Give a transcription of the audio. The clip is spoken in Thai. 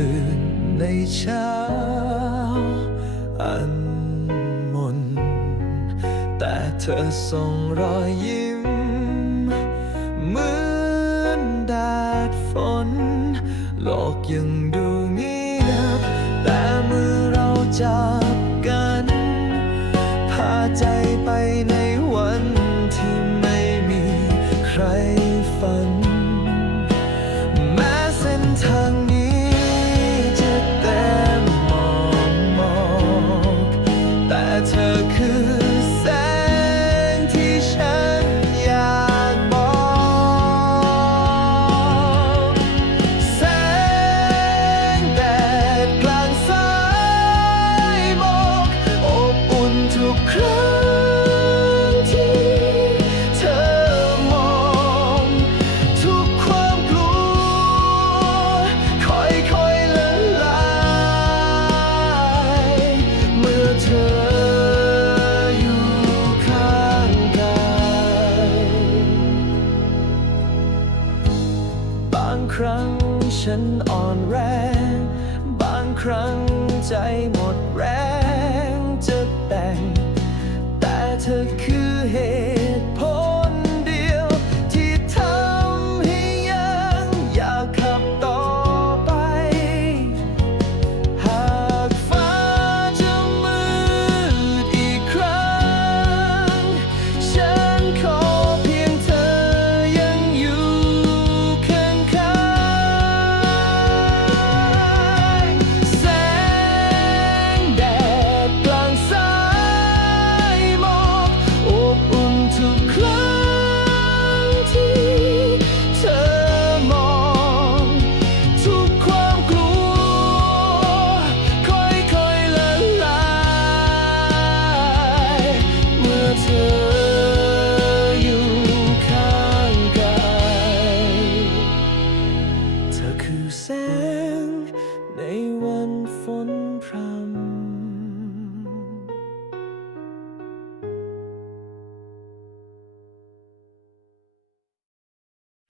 ตื่นในเช้าอันมน แต่เธอส่งรอยยิ้มเหมือนแดดฝน โลกยังดู ครั้งฉันอ่อนแรง บางครั้งใจหมดแรงจะแต่ง แต่เธอคือเหตุ to